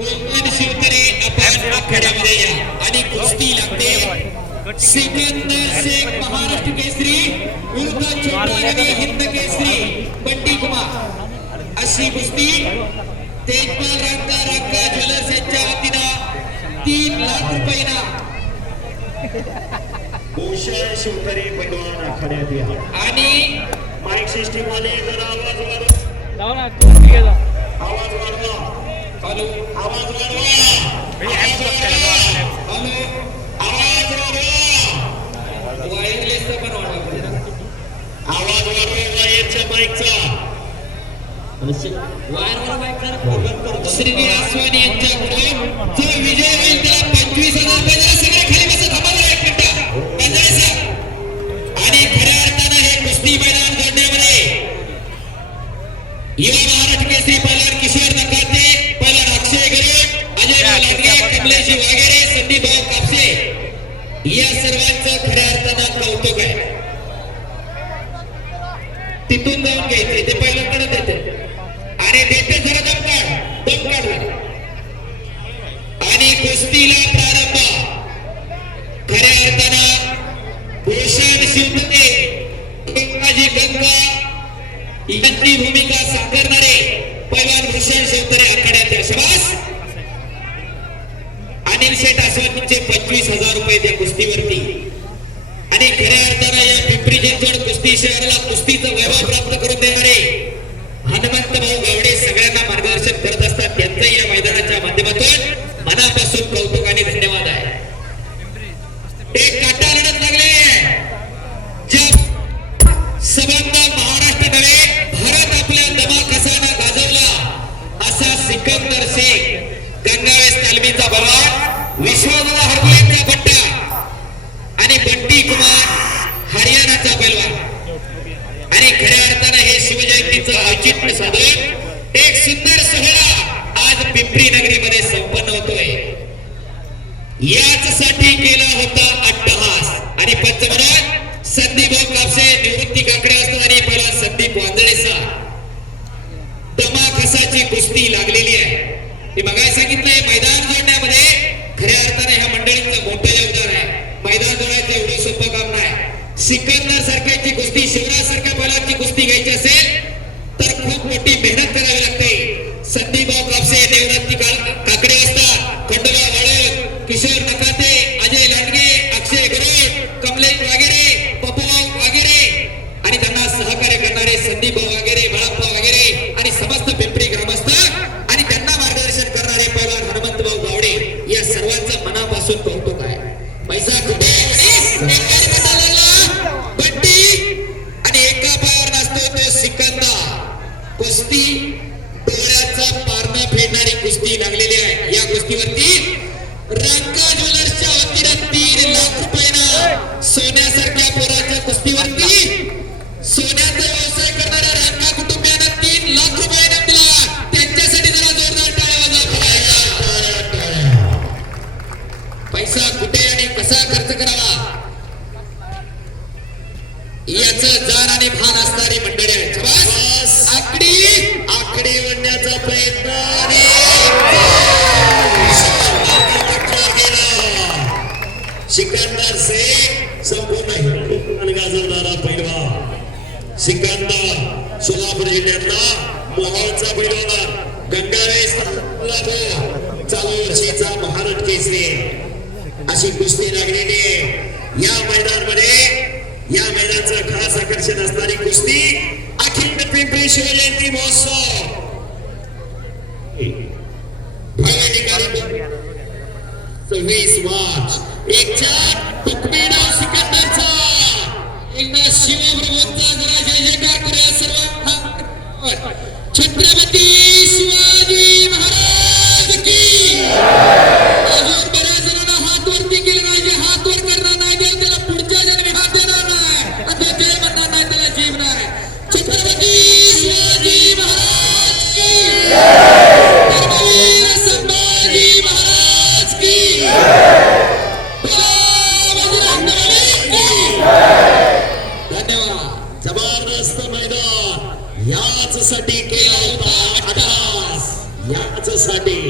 कोकण शिवकरे आपण आखाड्यामध्ये या. आणि कुस्ती लागते. सिकंदर शेख महाराष्ट्र केसरी विरुद्ध छोटागडी हिंद केसरी बंटी कुमार. अशी कुस्ती. तेजपाल रंका रंका ज्वेलर्स यांच्या वतीनं तीन लाख रुपये भूषण शिवकरी पैलवान आखाड्यात या. आणि माईक सिस्टीम वाले जरा आवाज वाढवा. आवाज वाढवा. श्रीनी आसवानी यांच्याकडून जो विजय होईल त्याला सिंधी संदीप भाऊ कापसे या सर्वांचं खऱ्या अर्थानं कौतुक आहे तिथून जाऊन घ्यायचे ते पहिल्यांकडे देते अरे देते जरा दम काढ दम काढ जरा. आणि कुस्तीला प्रारंभ खऱ्या अर्थानं भूषण शिवते माझी गंगा यांची भूमिका साकारणारे पैलवान भूषण शिवतरे आखाड्यात या. शबास अनिल शेठ आसवानीचे पंचवीस हजार रुपये त्या कुस्तीवरती. आणि खऱ्या अर्थानं या पिंपरी चिंचवड कुस्ती शहराला कुस्तीचं वैभव प्राप्त करून देणारे हनुमंत भाऊ गावडे सगळ्यांना मार्गदर्शन करत असतात. त्यांचंही या मैदान दमाकसाची लागलेली आहे. हे बघायला सांगितलंय मैदान जोडण्यामध्ये खऱ्या अर्थाने ह्या मंडळींचं मोठं योगदान आहे. मैदान जोडायचं एवढं सोपं काम नाही. सिकंदर सारख्याची कुस्ती शिवराज सारख्या बैलांची कुस्ती घ्यायची असेल तर खूप मोठी मेहनत करावी कुस्ती डोळ्याचा पारणा फेडणारी कुस्ती लागलेली आहे. या कुस्तीवरती रंका ज्वेलर्सच्या वतीनं तीन लाख रुपयानं सोन्यासारख्या पोराच्या कुस्तीवरती सोन्याचा व्यवसाय करणाऱ्या रंका कुटुंबियांना तीन लाख रुपये दिला. त्यांच्यासाठी जरा जोरदार टाळ्या पैसा कुठे आणि कसा खर्च करावा? याच जाण सोलापूर जिल्ह्यातला मोहोळचा पैलवान गंगावेस चालू वर्षीचा महाराष्ट्र केसरी अशी कुस्ती लागलेली आहे. या मैदानमध्ये या मैदानाचं खास आकर्षण असणारी कुस्ती अखिल पिंपरी शिवजयंती महोत्सव सव्वीस मार्च एकच्या तुकमेना सिकंदरचा Right. साठी केला होता अट्टास याच साठी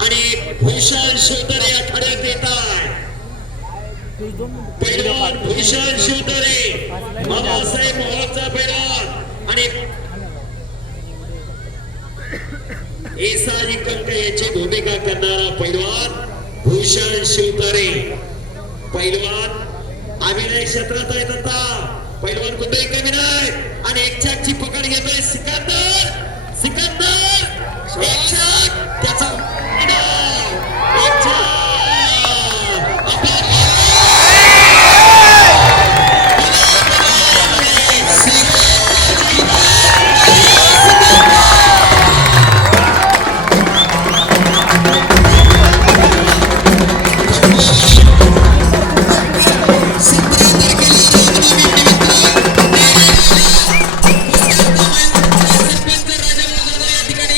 आणि भूषण शिवतरे आठवड्यात येत आहे पैलवान भूषण शिवतरे बाबासाहेब मोहोळचा पैलवान. आणि एसारी कंक याची भूमिका करणारा पैलवान भूषण शिवतरे. पैलवान अभिनय क्षेत्रात आहेत आता पैलवान कुठे कमी नाही आणि एकशे आठची पकड घेतोय सिकंदर! सिकंदर! एकशे